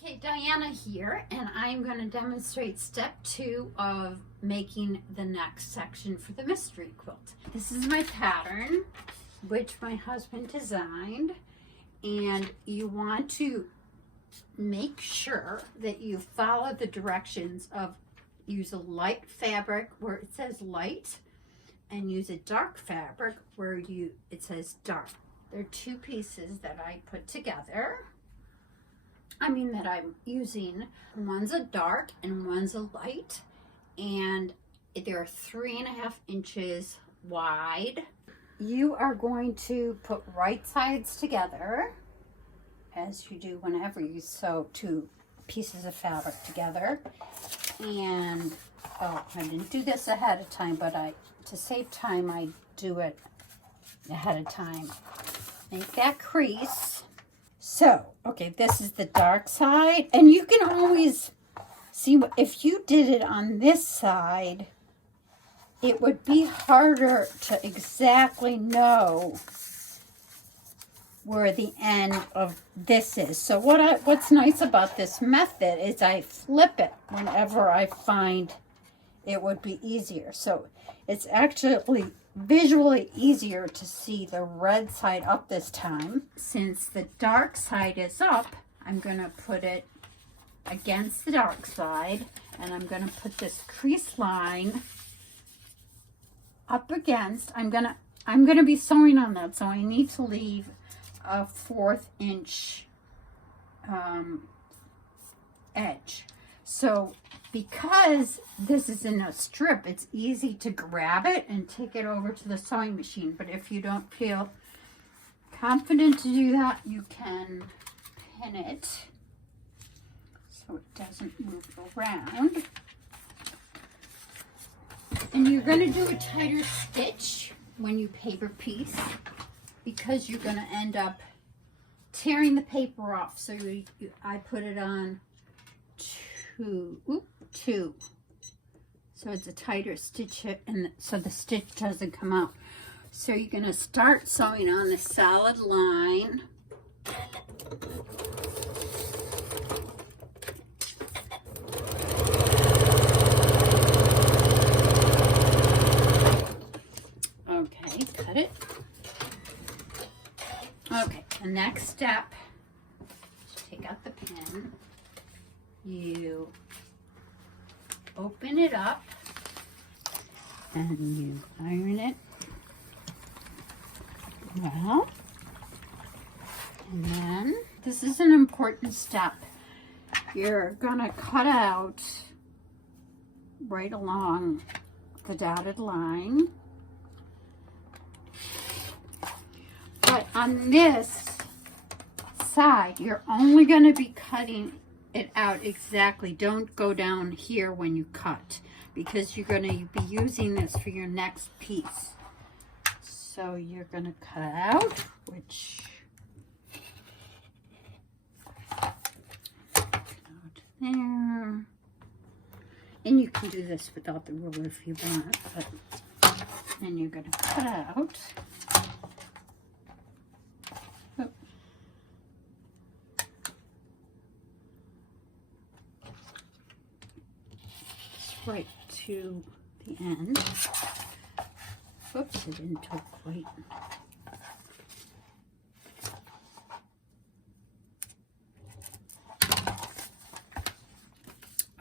Okay, Diana here, and I'm going to demonstrate step 2 of making the next section for the mystery quilt. This is my pattern, which my husband designed, and you want to make sure that you follow the directions of use a light fabric where it says light, and use a dark fabric where it says dark. There are two pieces that I put together. That I'm using. One's a dark and one's a light, and they're 3.5 inches wide. You are going to put right sides together, as you do whenever you sew two pieces of fabric together. And I didn't do this ahead of time, but to save time, I do it ahead of time. Make that crease. So, okay, this is the dark side, and you can always see, if you did it on this side, it would be harder to exactly know where the end of this is. So what's nice about this method is I flip it whenever I find it would be easier. So it's actually visually easier to see the red side up this time. Since the dark side is up, I'm going to put it against the dark side, and I'm going to put this crease line up against. I'm going to be sewing on that, so I need to leave a 1/4 inch edge. So because this is in a strip, it's easy to grab it and take it over to the sewing machine. But if you don't feel confident to do that, you can pin it so it doesn't move around. And you're going to do a tighter stitch when you paper piece, because you're going to end up tearing the paper off. So I put it on two. So it's a tighter stitch, and so the stitch doesn't come out. So you're going to start sewing on the solid line. Okay, cut it. Okay, the next step, take out the pin. You open it up and you iron it well. And then, this is an important step. You're gonna cut out right along the dotted line. But on this side, you're only gonna be cutting it out exactly. Don't go down here when you cut, because you're going to be using this for your next piece. So you're going to cut it out, which out there. And you can do this without the ruler if you want, but then you're going to cut out. Right to the end. Oops, it didn't do quite.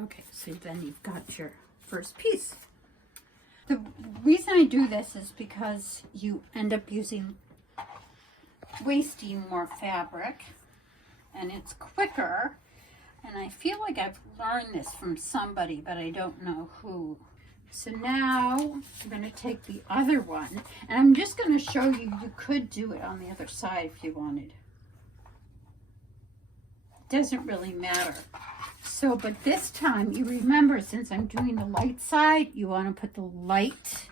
Okay, so then you've got your first piece. The reason I do this is because you end up wasting more fabric, and it's quicker. And I feel like I've learned this from somebody, but I don't know who. So now I'm going to take the other one, and I'm just going to show you, you could do it on the other side if you wanted. It doesn't really matter. So, but this time, you remember, since I'm doing the light side, you want to put the light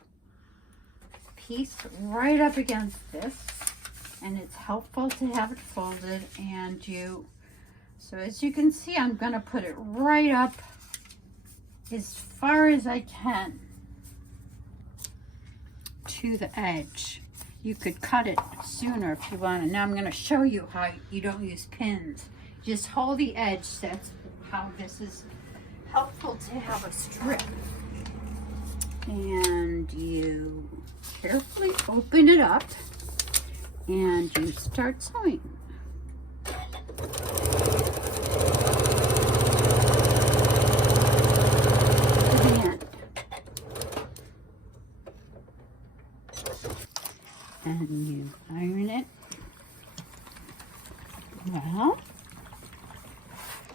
piece right up against this. And it's helpful to have it folded, and so as you can see, I'm going to put it right up as far as I can to the edge. You could cut it sooner if you wanted. Now I'm going to show you how you don't use pins. just hold the edge. That's how this is helpful to have a strip. And you carefully open it up and you start sewing. And you iron it well,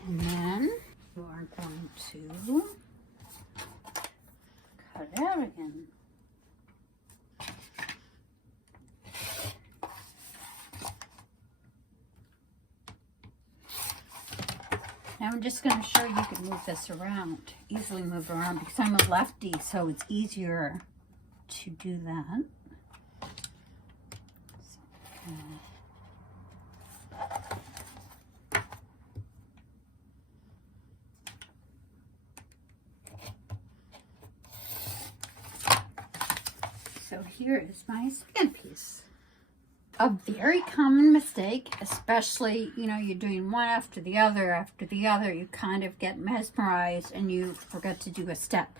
and then you are going to cut it out again. Now I'm just going to show you can move this around, easily move around, because I'm a lefty, so it's easier to do that. So here is my second piece. A very common mistake, especially, you know, you're doing one after the other, you kind of get mesmerized and you forget to do a step.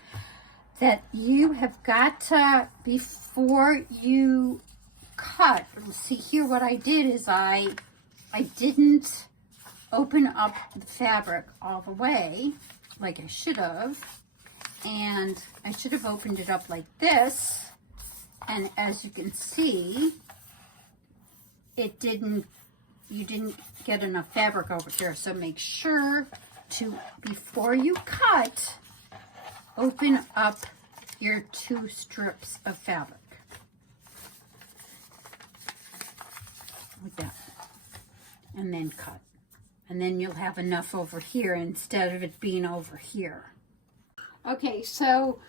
That you have got to, before you cut, see here what I did is I didn't open up the fabric all the way like I should have, and I should have opened it up like this, and as you can see, you didn't get enough fabric over here. So make sure to, before you cut, open up your 2 strips of fabric. Like that. And then cut. And then you'll have enough over here instead of it being over here. Okay, so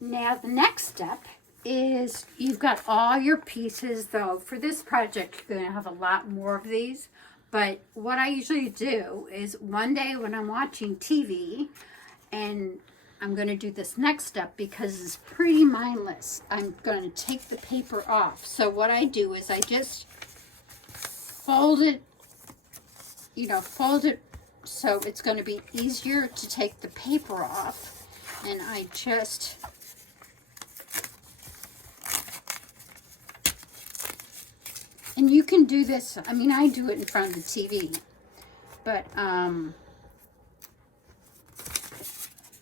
now the next step is you've got all your pieces, though. For this project, you're going to have a lot more of these. But what I usually do is one day when I'm watching TV, and I'm going to do this next step because it's pretty mindless. I'm going to take the paper off. So what I do is I just fold it, you know, fold it so it's going to be easier to take the paper off. And I just and you can do this, I mean, I do it in front of the TV, but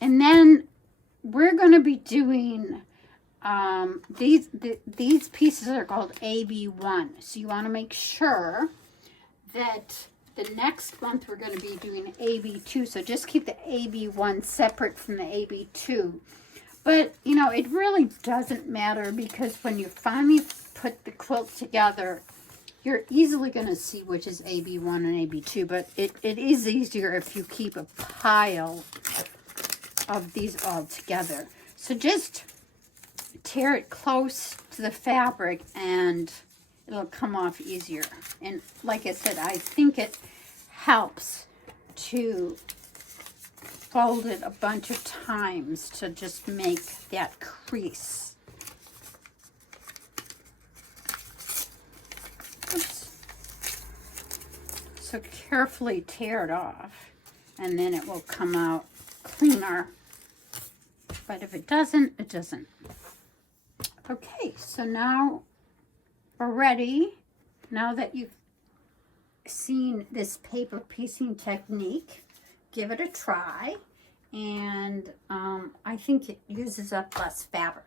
and then we're going to be doing these pieces are called AB1. So you want to make sure that the next month we're going to be doing AB2. So just keep the AB1 separate from the AB2. But, you know, it really doesn't matter because when you finally put the quilt together, you're easily going to see which is AB1 and AB2. But it is easier if you keep a pile of these all together. So just tear it close to the fabric and it'll come off easier. And like I said, I think it helps to fold it a bunch of times to just make that crease. Oops. So carefully tear it off and then it will come out cleaner. But if it doesn't, it doesn't. Okay, so now we're ready. Now that you've seen this paper piecing technique, give it a try. And I think it uses up less fabric.